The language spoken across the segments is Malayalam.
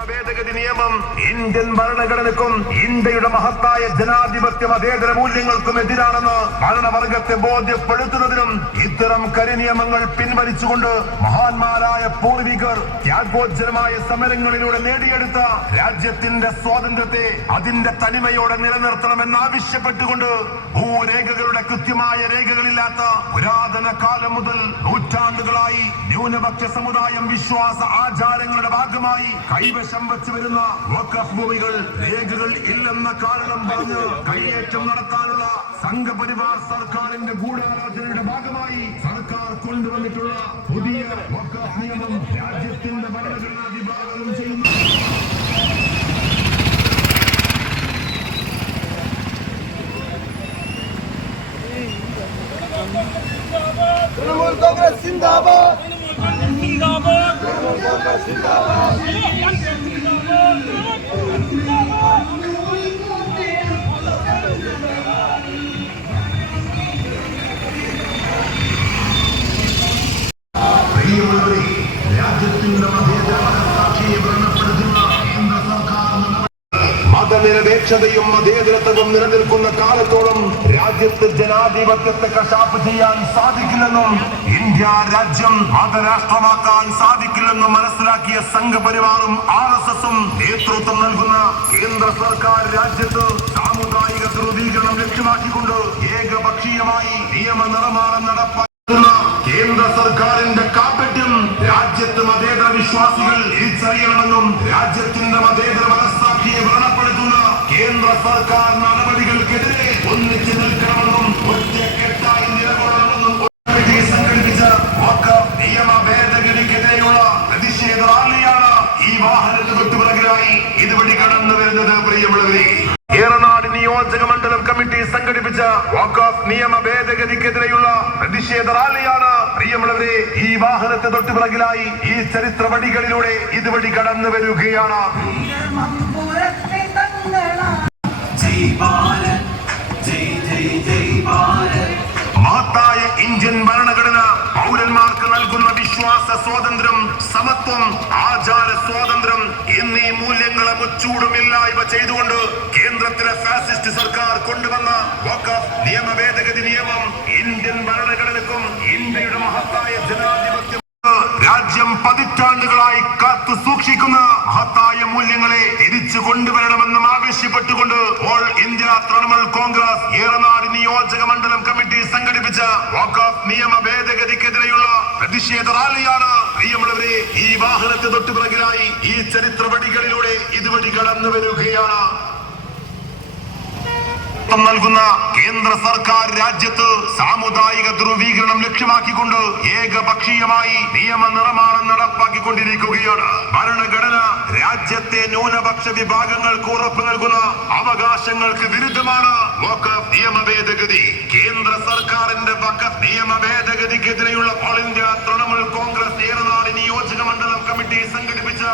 ഭേദഗതി നിയമം ഇന്ത്യൻ ഭരണഘടനക്കും ഇന്ത്യയുടെ മഹത്തായ ജനാധിപത്യ മതേതര മൂല്യങ്ങൾക്കും എതിരാണെന്ന് ഭരണവർഗത്തെ ബോധ്യപ്പെടുത്തുന്നതിനും ഇത്തരം കരിനിയമങ്ങൾ പിൻവലിച്ചുകൊണ്ട് മഹാന്മാരായ പൂർവികർ ത്യാഗോജ്ജലമായ സമരങ്ങളിലൂടെ നേടിയെടുത്ത രാജ്യത്തിന്റെ സ്വാതന്ത്ര്യത്തെ അതിന്റെ തനിമയോടെ നിലനിർത്തണമെന്ന് ആവശ്യപ്പെട്ടുകൊണ്ട് ഭൂരേഖകളുടെ കൃത്യമായ രേഖകളില്ലാത്ത പുരാതന കാലം മുതൽ നൂറ്റാണ്ടുകളായി ന്യൂനപക്ഷ സമുദായം വിശ്വാസ ആചാരങ്ങളുടെ ഭാഗമായി കൈവശം വെച്ച് വരുന്ന വഖഫ് ഭൂമികൾ രേഖകൾ ഇല്ലെന്ന കാരണം പറഞ്ഞ് കൈയേറ്റം നടത്താനുള്ള സംഘപരിവാർ സർക്കാരിന്റെ ഗൂഢാലോചനയുടെ ഭാഗമായി സർക്കാർ കൊണ്ടുവന്നിട്ടുള്ള പുതിയ വഖഫ് നിയമം രാജ്യത്തിന്റെ ഭരണഘടനാ വിഭാഗം ചെയ്യുന്നു तृणमूल कांग्रेस जिंदाबाद तृणमूल कांग्रेस जिंदाबाद तृणमूल कांग्रेस जिंदाबाद മതനിരപേക്ഷതയും മതേതരത്വവും നിലനിൽക്കുന്ന കാലത്തോളം രാജ്യത്ത് ജനാധിപത്യത്തെ കശാപ്പ് ചെയ്യാൻ സാധിക്കില്ലെന്നും ഇന്ത്യ രാജ്യം മതരാഷ്ട്രമാക്കാൻ സാധിക്കില്ലെന്നും മനസ്സിലാക്കിയ സംഘപരിവാറും ആർ എസ് എസും നേതൃത്വം നൽകുന്ന കേന്ദ്ര സർക്കാർ രാജ്യത്ത് സാമുദായിക ധ്രുവീകരണം ലക്ഷ്യമാക്കിക്കൊണ്ട് ഏകപക്ഷീയമായി നിയമ നിർമ്മാണം നടപ്പാക്കി കേന്ദ്ര സർക്കാരിന്റെ കാപ്പറ്റും രാജ്യത്ത് മതേതര വിശ്വാസികൾ തിരിച്ചറിയണമെന്നും രാജ്യത്തിന്റെ മതേതര കേന്ദ്ര സർക്കാർ നടപടികൾക്കെതിരെ ഒന്നിച്ചു നിൽക്കണമെന്നും ഒറ്റക്കെട്ടായി നിലകൊള്ളണമെന്നും സംഘടിപ്പിച്ച വഖഫ് നിയമ ഭേദഗതിക്കെതിരെയുള്ള പ്രതിഷേധ റാലിയാണ് ഈ വാഹനത്തിന് തൊട്ടുപിറകിലായി ഇതുവഴി കടന്നു വരുന്നത് പ്രിയമുള്ളവരെ. ഏറനാട് നിയോജക മണ്ഡലം കമ്മിറ്റി സംഘടിപ്പിച്ച വഖഫ് നിയമ ഭേദഗതിക്കെതിരെയുള്ള പ്രതിഷേധ റാലിയാണ് പ്രിയമുള്ളവരെ ഈ വാഹനത്തെ തൊട്ടുപിറകിലായി ഈ ചരിത്ര വടികളിലൂടെ ഇതുവഴി കടന്നു വരികയാണ്. സമത്വം ആചാര സ്വാതന്ത്ര്യം എന്നീ മൂല്യങ്ങളെ മുച്ചൂടുമില്ലായ്മ ചെയ്തുകൊണ്ട് കേന്ദ്രത്തിലെ ഫാസിസ്റ്റ് സർക്കാർ കൊണ്ടുവന്ന വഖഫ് നിയമ ഭേദഗതി നിയമം ഇന്ത്യൻ ഭരണഘടനക്കും ഇന്ത്യയുടെ മഹത്തായ ജനാധിപത്യ രാജ്യം പതിറ്റാണ്ടുകളായി കാത്തു സൂക്ഷിക്കുന്ന മഹത്തായ മൂല്യങ്ങളെ തിരിച്ചു കൊണ്ടുവരണമെന്നും ആവശ്യപ്പെട്ടുകൊണ്ട് ഓൾ ഇന്ത്യ തൃണമൂൽ കോൺഗ്രസ് ഏറനാട് നിയോജക മണ്ഡലം കമ്മിറ്റി സംഘടിപ്പിച്ച വഖഫ് നിയമ ഭേദഗതിക്കെതിരെയുള്ള പ്രതിഷേധ റാലിയാണ് പ്രിയമുള്ളവരെ ഈ വാഹനത്തെ തൊട്ടുപിറകിലായി ഈ ചരിത്ര വടികളിലൂടെ ഇതുവഴി കടന്നു വരികയാണ്. നൽകുന്ന കേന്ദ്ര സർക്കാർ രാജ്യത്ത് സാമുദായിക ധ്രുവീകരണം ലക്ഷ്യമാക്കിക്കൊണ്ട് ഏകപക്ഷീയമായി നിയമ നിർമ്മാണം നടപ്പാക്കിക്കൊണ്ടിരിക്കുകയാണ്. ഭരണഘടന രാജ്യത്തെ ന്യൂനപക്ഷ വിഭാഗങ്ങൾക്ക് ഉറപ്പ് നൽകുന്ന അവകാശങ്ങൾക്ക് വിരുദ്ധമാണ് വഖഫ് നിയമ ഭേദഗതി. കേന്ദ്ര സർക്കാരിന്റെ വഖഫ് നിയമ ഭേദഗതിക്കെതിരെയുള്ള ഓൾ ഇന്ത്യ തൃണമൂൽ കോൺഗ്രസ് ഏറനാട് നിയോജക മണ്ഡലം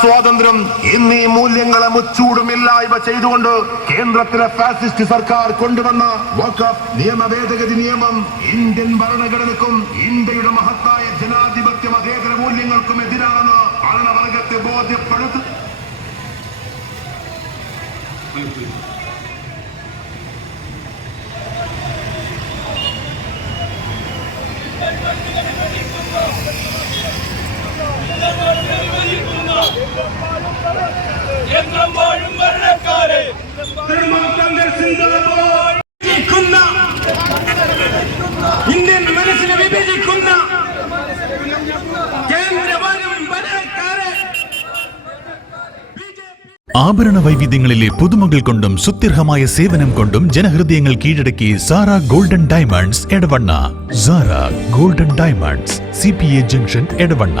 സ്വാതന്ത്ര്യം എന്നീ മൂല്യങ്ങളെ മുച്ചൂടുമില്ലായ്മ ചെയ്തുകൊണ്ട് കേന്ദ്രത്തിലെ ഫാസിസ്റ്റ് സർക്കാർ കൊണ്ടുവന്ന വോക്കപ്പ് നിയമ ഭേദഗതി നിയമം ഇന്ത്യൻ ഭരണഘടനക്കും ഇന്ത്യയുടെ മഹത്തായ ജനാധിപത്യ മതേതര മൂല്യങ്ങൾക്കും എതിരാണെന്ന് ഭരണവർഗത്തെ ബോധ്യപ്പെടുത്തു. കേന്ദ്രം വാഴും ഭരണക്കാരെ വിഭജിക്കുന്ന. ഇന്ത്യൻ മനസ്സിനെ വിഭജിക്കുന്ന. ആഭരണ വൈവിധ്യങ്ങളിലെ പുതുമകൾ കൊണ്ടും സുത്യർഹമായ സേവനം കൊണ്ടും ജനഹൃദയങ്ങൾ കീഴടക്കി Sara Golden Diamonds Edavanna. Sara Golden Diamonds C P A junction Edavanna.